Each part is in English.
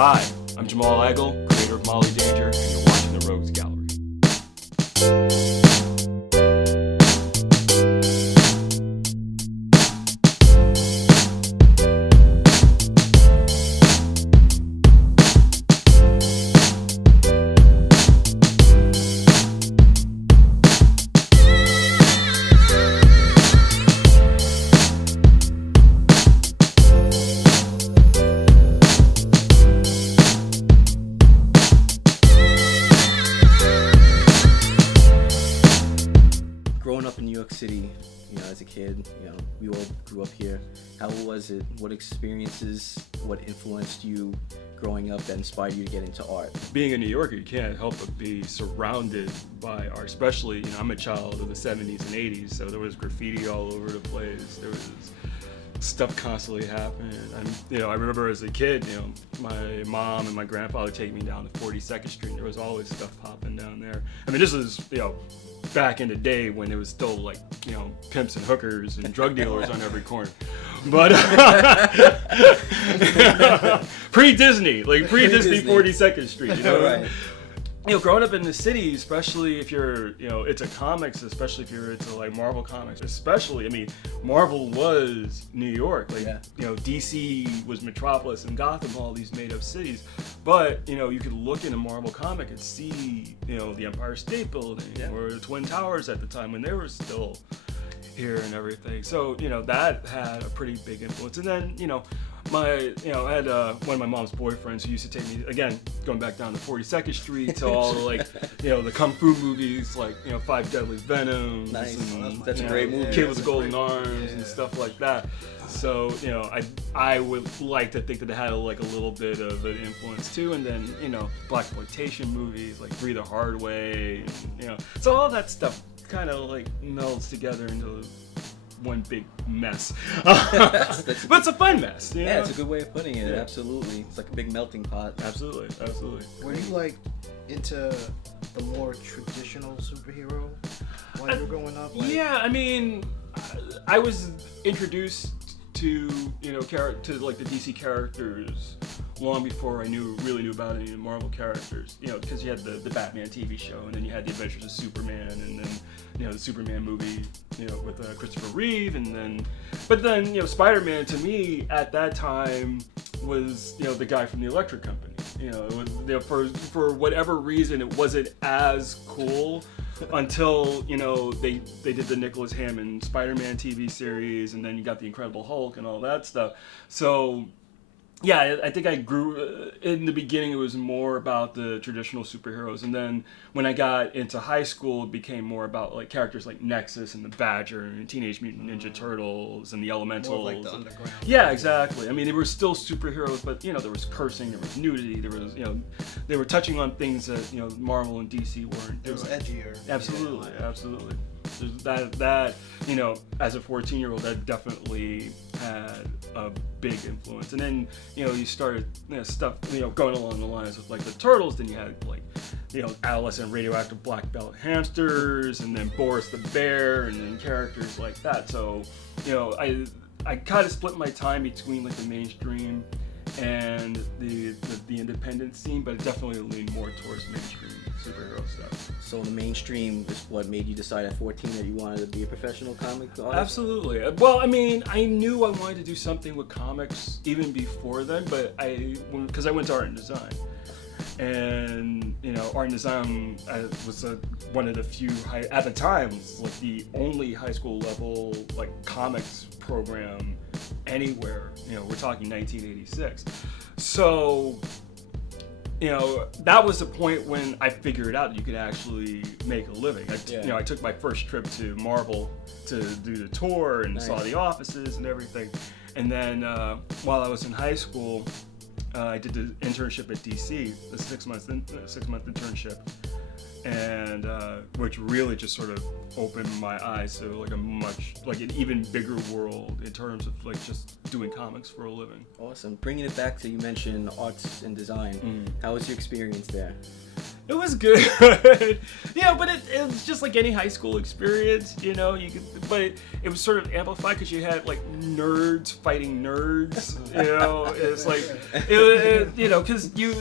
Hi, I'm Jamal Igle, creator of Molly Danger, and you're watching the Rogues Gallery. Growing up in New York City, as a kid, we all grew up here. How was it? What experiences, what influenced you growing up that inspired you to get into art? Being a New Yorker, you can't help but be surrounded by art, especially, I'm a child of the 70s and 80s, so there was graffiti all over the place. There was stuff constantly happening. I remember as a kid, my mom and my grandfather take me down to 42nd Street. There was always stuff popping down there. I mean, this was, back in the day when it was still like, pimps and hookers and drug dealers on every corner. But pre-Disney 42nd Street, Right. Growing up in the city, especially if you're, into comics, especially if you're into like Marvel comics, Marvel was New York. DC was Metropolis and Gotham, all these made up cities. But, you could look in a Marvel comic and see, the Empire State Building or the Twin Towers at the time when they were still here and everything. So, that had a pretty big influence. And then, I had one of my mom's boyfriends who used to take me, again, going back down to 42nd Street to all the kung fu movies, Five Deadly Venoms. Nice. And, That's a great movie. Kid with the Golden Arms and stuff like that. So, I would like to think that it had a little bit of an influence too. And then, blaxploitation movies like Free the Hard Way, and, so all that stuff kind of melds together into one big mess. But it's a fun mess. Yeah, it's a good way of putting it. Yeah. Absolutely. It's like a big melting pot. Absolutely. Were you into the more traditional superhero while you were growing up? I was introduced to the DC characters long before I really knew about any Marvel characters. Because you had the Batman TV show, and then you had the Adventures of Superman, and then the Superman movie, with Christopher Reeve, but then Spider-Man to me at that time was the guy from the Electric Company. It was, for whatever reason it wasn't as cool until they did the Nicholas Hammond Spider-Man TV series, and then you got the Incredible Hulk and all that stuff. So yeah, I think I grew, in the beginning it was more about the traditional superheroes, and then when I got into high school it became more about characters like Nexus and the Badger and Teenage Mutant Ninja Turtles and the Elementals. More like the underground. Yeah, exactly. They were still superheroes, but there was cursing, there was nudity, there was, they were touching on things that, Marvel and DC weren't doing. It was edgier. Absolutely. There's that, as a 14-year-old, that definitely had a big influence. And then, you started, stuff, going along the lines with the Turtles. Then you had adolescent radioactive black belt hamsters, and then Boris the Bear, and then characters like that. So, I kind of split my time between the mainstream and the independent scene, but it definitely leaned more towards mainstream superhero stuff. So the mainstream is what made you decide at 14 that you wanted to be a professional comic artist? Absolutely. Well, I knew I wanted to do something with comics even before then, but because I went to art and design. And, art and design was one of the few, at the time, was the only high school level, comics program anywhere. We're talking 1986. So, that was the point when I figured out that you could actually make a living. I took my first trip to Marvel to do the tour and saw the offices and everything. And then while I was in high school, I did the internship at DC, the 6-month internship, and which really just sort of opened my eyes to an even bigger world in terms of just doing comics for a living. Awesome. Bringing it back to, you mentioned arts and design. How was your experience there? It was good. Yeah, but it was just like any high school experience, you know. But it was sort of amplified because you had like nerds fighting nerds, you know. It's like, you know, because you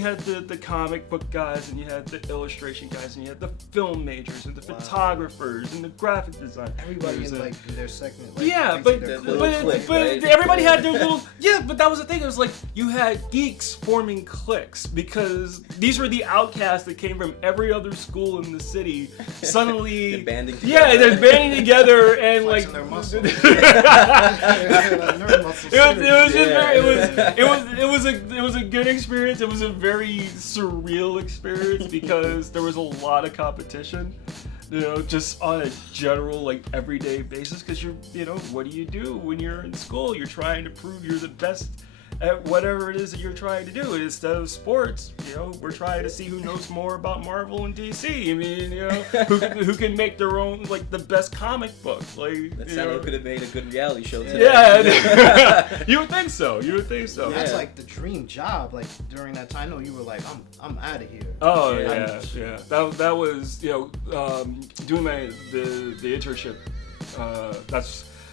had the comic book guys, and you had the illustration guys, and you had the film majors, and the photographers, and the graphic design. Everybody in like their segment. Like, Yeah, but right? everybody had their little But that was the thing. It was like you had geeks forming cliques because these were the outcasts that came from every other school in the city. Suddenly, They're banding together. Yeah, they're banding together and like. Their muscles. It was a good experience. It was a very surreal experience because there was a lot of competition. You know, just on a general, like, everyday basis, because what do you do when you're in school? You're trying to prove you're the best at whatever it is that you're trying to do. And instead of sports, we're trying to see who knows more about Marvel and DC. I mean, who can make their own, like, the best comic book. Like, That sounded could have made a good reality show today. Yeah, you would think so. That's like the dream job. Like during that time, I know you were like, I'm out of here. Oh yeah. That was doing the internship.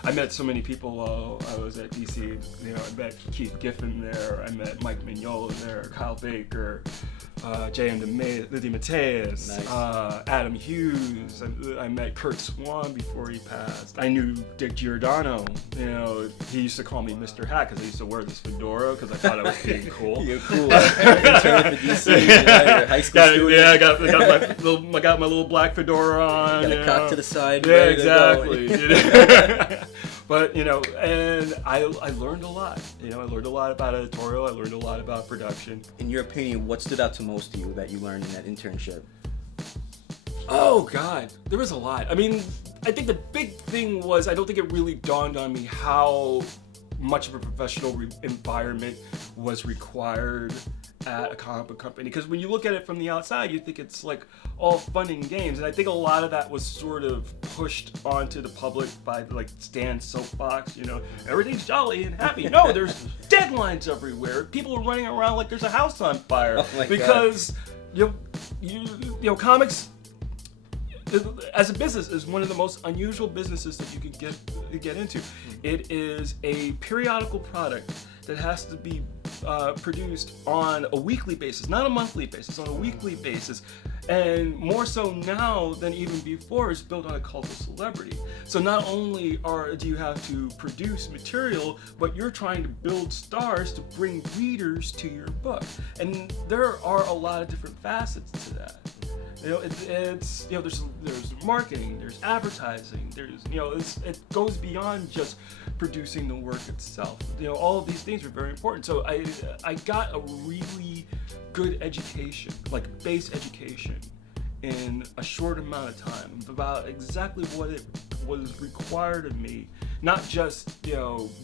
I met so many people while I was at DC. I met Keith Giffen there. I met Mike Mignola there. Kyle Baker, J.M. DeMatteis, Nice. Adam Hughes. I met Kurt Swan before he passed. I knew Dick Giordano. He used to call me Mr. Hat because I used to wear this fedora because I thought I was being cool. You're cool. Intern for DC. You're high school student. Yeah, I got my little black fedora on. You got a cock to the side. Yeah, ready to go. exactly. But and I learned a lot. I learned a lot about editorial. I learned a lot about production. In your opinion, what stood out to most to you that you learned in that internship? Oh God, there was a lot. I mean, I think the big thing was I don't think it really dawned on me how much of a professional environment was required at a comic book company, because when you look at it from the outside, you think it's like all fun and games, and I think a lot of that was sort of pushed onto the public by like Stan's soapbox. Everything's jolly and happy. No, there's deadlines everywhere. People are running around like there's a house on fire because comics as a business is one of the most unusual businesses that you could get into. It is a periodical product that has to be produced on a weekly basis, not a monthly basis, on a weekly basis. And more so now than even before, is built on a cult of celebrity. So not only do you have to produce material, but you're trying to build stars to bring readers to your book. And there are a lot of different facets to that. There's marketing, there's advertising, it goes beyond just producing the work itself. All of these things are very important. So I got a really good education, like base education, in a short amount of time about exactly what it was required of me. Not just,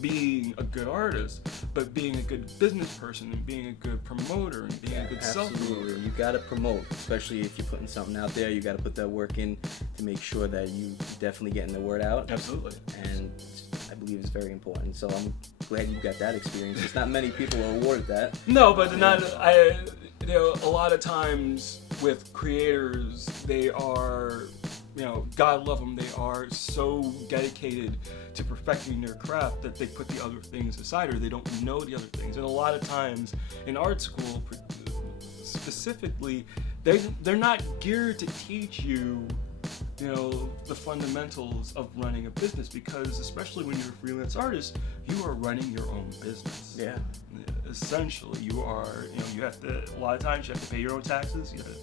being a good artist, but being a good business person and being a good promoter and being a good self-promoter. Absolutely. You gotta promote, especially if you're putting something out there. You gotta put that work in to make sure that you definitely getting the word out. Absolutely. And I believe it's very important. So I'm glad you got that experience. It's not many people are awarded that. No, but a lot of times with creators, they are, God love them, they are so dedicated to perfecting their craft that they put the other things aside, or they don't know the other things. And a lot of times in art school specifically, they're not geared to teach you the fundamentals of running a business, because especially when you're a freelance artist, you are running your own business. Yeah. Essentially, you are, you have to, a lot of times you have to pay your own taxes, you have to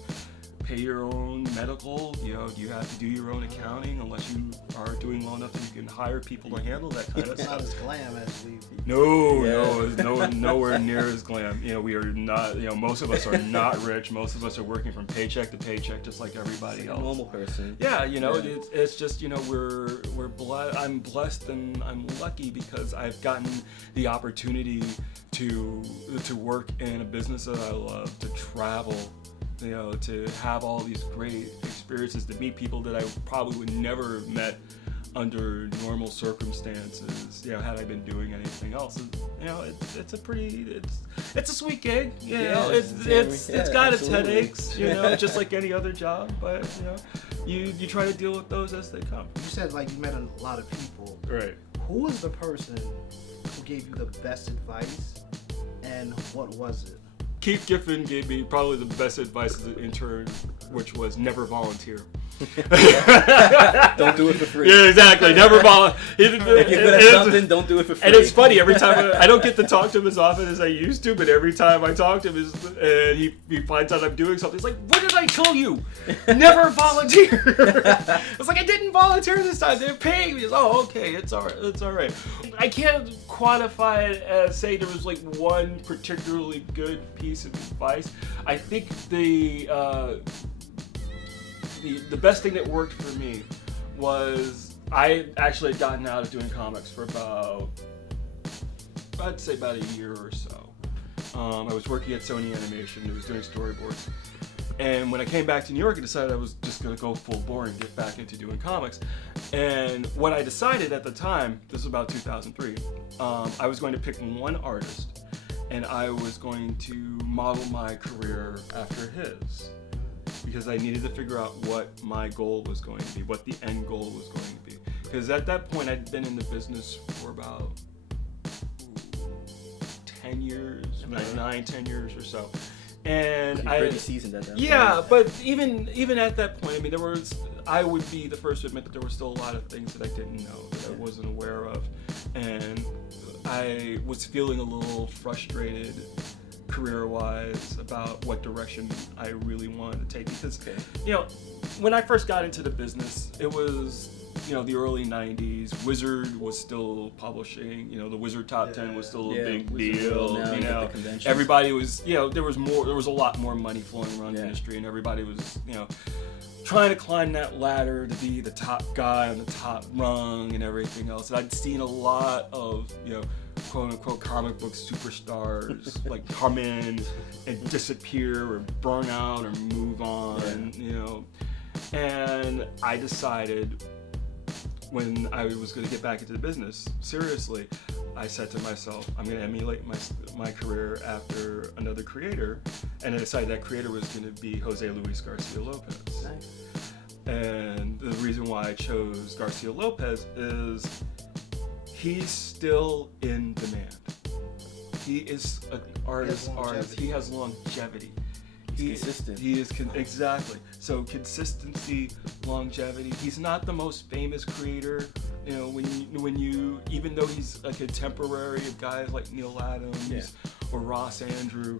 pay your own medical, you have to do your own accounting, unless you are doing well enough that you can hire people to handle that kind of It's not stuff. as glam as we. Nowhere near as glam. We are not, most of us are not rich. Most of us are working from paycheck to paycheck, just like everybody else. A normal person. Yeah, it's just, I'm blessed and I'm lucky because I've gotten the opportunity to work in a business that I love, to travel, to have all these great experiences, to meet people that I probably would never have met under normal circumstances, had I been doing anything else, it's a sweet gig. It's got its headaches, just like any other job. But you try to deal with those as they come. You said like you met a lot of people. Right. Who was the person who gave you the best advice, and what was it? Keith Giffen gave me probably the best advice as an intern, which was never volunteer. Don't do it for free. Yeah, exactly. Never volunteer. If you're good at something, don't do it for free. And it's funny, every time I don't get to talk to him as often as I used to, but every time I talk to him, and he finds out I'm doing something, he's like, "What did I tell you? Never volunteer." It's like, I didn't volunteer this time. They're paying me. Oh, okay, it's all right. It's all right. I can't quantify it as say there was like one particularly good piece of advice. I think the best thing that worked for me was I actually had gotten out of doing comics for I'd say about a year or so. I was working at Sony Animation. I was doing storyboards. And when I came back to New York, I decided I was just going to go full bore and get back into doing comics. And what I decided at the time, this was about 2003, I was going to pick one artist, and I was going to model my career after his. Because I needed to figure out what my goal was going to be, what the end goal was going to be. Because at that point, I'd been in the business for about 10 years, like 10 years or so. And You're pretty seasoned at that point. Yeah, but even at that point, I mean, I would be the first to admit that there were still a lot of things that I didn't know, that I wasn't aware of. And I was feeling a little frustrated career-wise about what direction I really wanted to take, because when I first got into the business, it was the early 90s. Wizard was still publishing, the Wizard Top 10 was still a big deal. Everybody was, there was a lot more money flowing around the industry, and everybody was, trying to climb that ladder to be the top guy on the top rung and everything else. And I'd seen a lot of, quote unquote comic book superstars like come in and disappear or burn out or move on, and I decided when I was going to get back into the business seriously, I said to myself, I'm going to emulate my career after another creator, and I decided that creator was going to be Jose Luis Garcia Lopez. Nice. And the reason why I chose Garcia Lopez is he's still in demand. He is an artist. He has longevity. He's consistent. He is exactly. So consistency, longevity. He's not the most famous creator. When you even though he's a contemporary of guys like Neil Adams or Ross Andrew,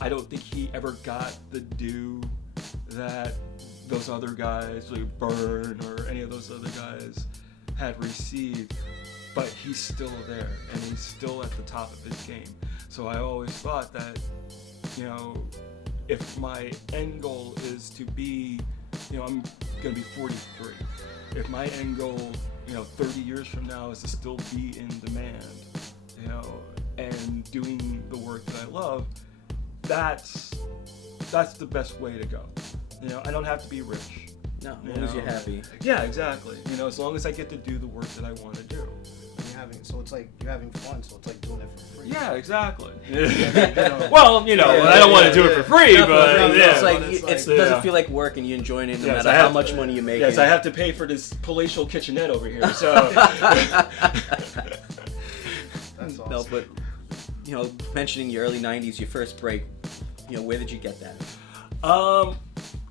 I don't think he ever got the due that those other guys, like Byrne or any of those other guys, had received. But he's still there, and he's still at the top of his game. So I always thought that, if my end goal is to be, I'm gonna be 43. If my end goal, 30 years from now is to still be in demand, and doing the work that I love, that's the best way to go. I don't have to be rich. No, as long as you're happy. Yeah, exactly. As long as I get to do the work that I want to do. So it's like you're having fun, so it's like doing it for free. Yeah, exactly. Well, I don't want to do it for free, but it's like it doesn't feel like work, and you're enjoying it no matter how much money you make. Yes, I have to pay for this palatial kitchenette over here. So. That's awesome. No, but mentioning your early '90s, your first break, where did you get that?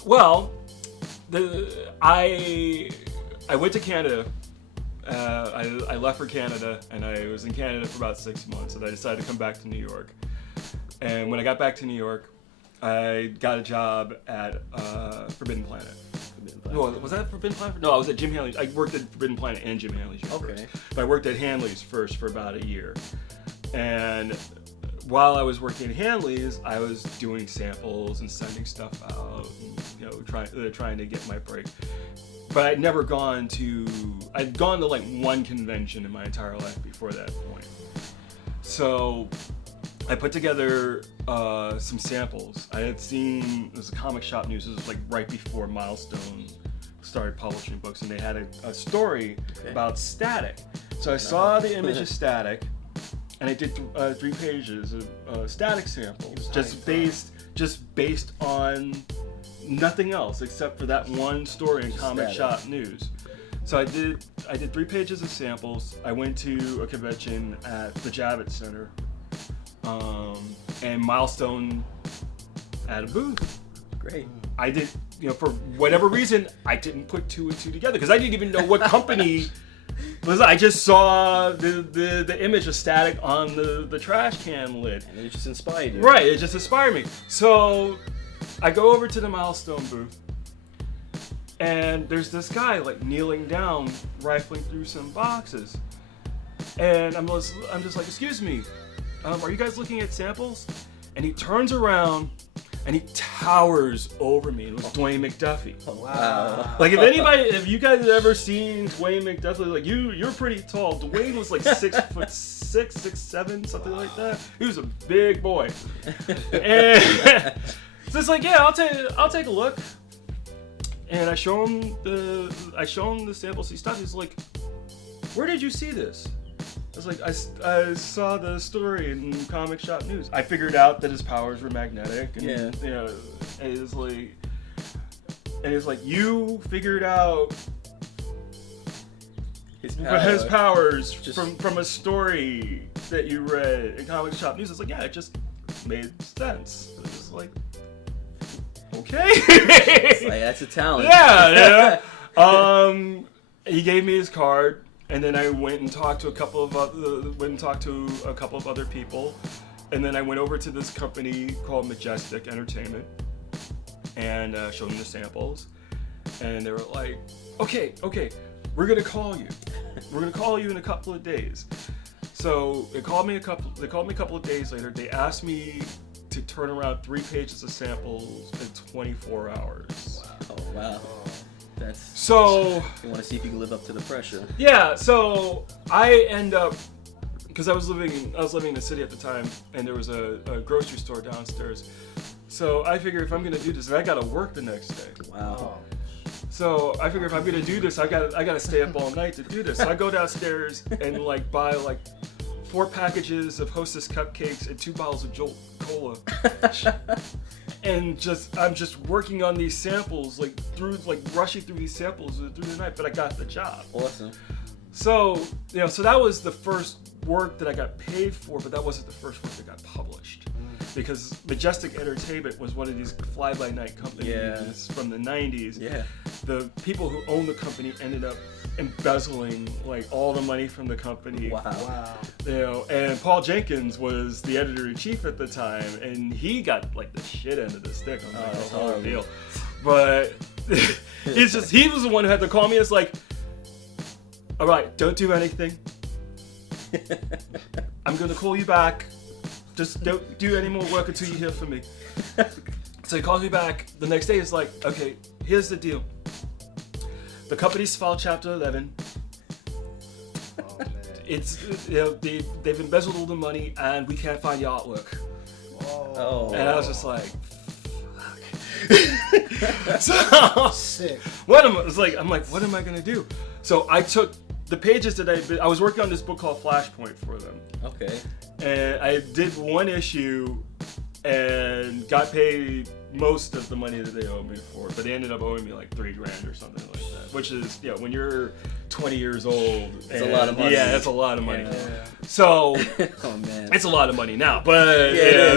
Well, I went to Canada. I left for Canada, and I was in Canada for about 6 months, and I decided to come back to New York. And when I got back to New York, I got a job at Forbidden Planet. No, was that Forbidden Planet? No, I was at Jim Hanley's. I worked at Forbidden Planet and Jim Hanley's first. But I worked at Hanley's first for about a year. And while I was working at Hanley's, I was doing samples and sending stuff out, and, trying to get my break. But I'd gone to like one convention in my entire life before that point. So I put together some samples. I had seen, it was a Comic Shop News, it was like right before Milestone started publishing books, and they had a story Okay. about static. So I saw the image of static, and I did 3 pages of static samples, just based on nothing else except for that one story in Comic Static. Shop News. So I did 3 pages of samples. I went to a convention at the Javits Center, and Milestone had a booth. Great. I did, for whatever reason, I didn't put 2 and 2 together because I didn't even know what company was. I just saw the image of static on the trash can lid. And it just inspired you. Right, it just inspired me. So I go over to the Milestone booth, and there's this guy like kneeling down, rifling through some boxes, and I'm just like, excuse me, are you guys looking at samples? And he turns around and he towers over me. It was Dwayne McDuffie. Wow. Like if you guys have ever seen Dwayne McDuffie, like you're pretty tall. Dwayne was like 6'6", 6'7", something like that. He was a big boy. And so it's like, yeah, I'll take a look. And I show him the samples he stopped. He's like, where did you see this? I was like, I saw the story in Comic Shop News. I figured out that his powers were magnetic, and and it's like you figured out his powers from a story that you read in Comic Shop News. It's like, yeah, it just made sense. It was like, okay, It's like, that's a talent. yeah. He gave me his card. And then I went and talked to a couple of other people, and then I went over to this company called Majestic Entertainment, and showed them the samples, and they were like, "Okay, we're gonna call you. We're gonna call you in a couple of days." So they called me a couple of days later. They asked me to turn around 3 pages of samples in 24 hours. Oh wow. So you want to see if you can live up to the pressure. Yeah, so I end up, because I was living in the city at the time, and there was a grocery store downstairs. So I figure if I'm gonna do this, and I gotta work the next day. Wow. So I figure if I'm gonna do this, I gotta stay up all night to do this. So I go downstairs and buy 4 packages of Hostess cupcakes and 2 bottles of Jolt Cola. And I'm just working on these samples, rushing through these samples through the night, but I got the job. Awesome. So, so that was the first work that I got paid for, but that wasn't the first work that got published. Because Majestic Entertainment was one of these fly-by-night companies from the 90s. Yeah. The people who owned the company ended up embezzling all the money from the company. Wow. And Paul Jenkins was the editor-in-chief at the time, and he got the shit end of the stick on the whole deal. But it's just, he was the one who had to call me. It's like, all right, don't do anything. I'm gonna call you back. Just don't do any more work until you hear from me. So he calls me back the next day. It's like, okay, here's the deal. The company's filed Chapter 11. Oh, man. It's they've embezzled all the money, and we can't find the artwork. Oh. And I was just like, fuck. So Sick. what am I gonna do? So I took the pages that I was working on this book called Flashpoint for them. Okay. And I did 1 issue and got paid most of the money that they owed me for it, but they ended up owing me $3,000 or something like that, which is, when you're 20 years old, it's a lot of money. Yeah, it's a lot of money. Yeah. So Oh man. it's a lot of money now, but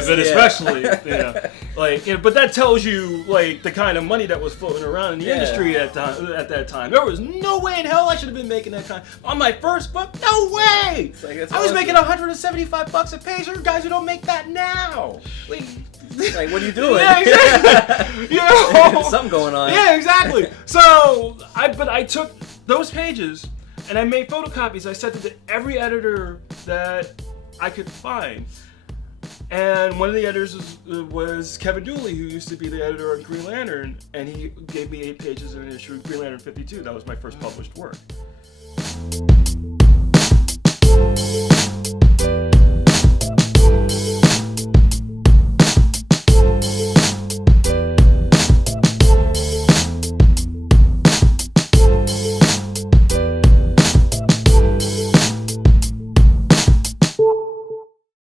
but especially, but that tells you the kind of money that was floating around in the industry at that time. There was no way in hell I should have been making that kind on my first book. No way! I was making $175 a page. There are guys who don't make that now. What are you doing? Yeah, exactly. Something going on. Yeah, exactly. So I took those pages and I made photocopies. I sent it to every editor that I could find. And one of the editors was Kevin Dooley, who used to be the editor on Green Lantern, and he gave me 8 pages of an issue of Green Lantern 52. That was my first published work.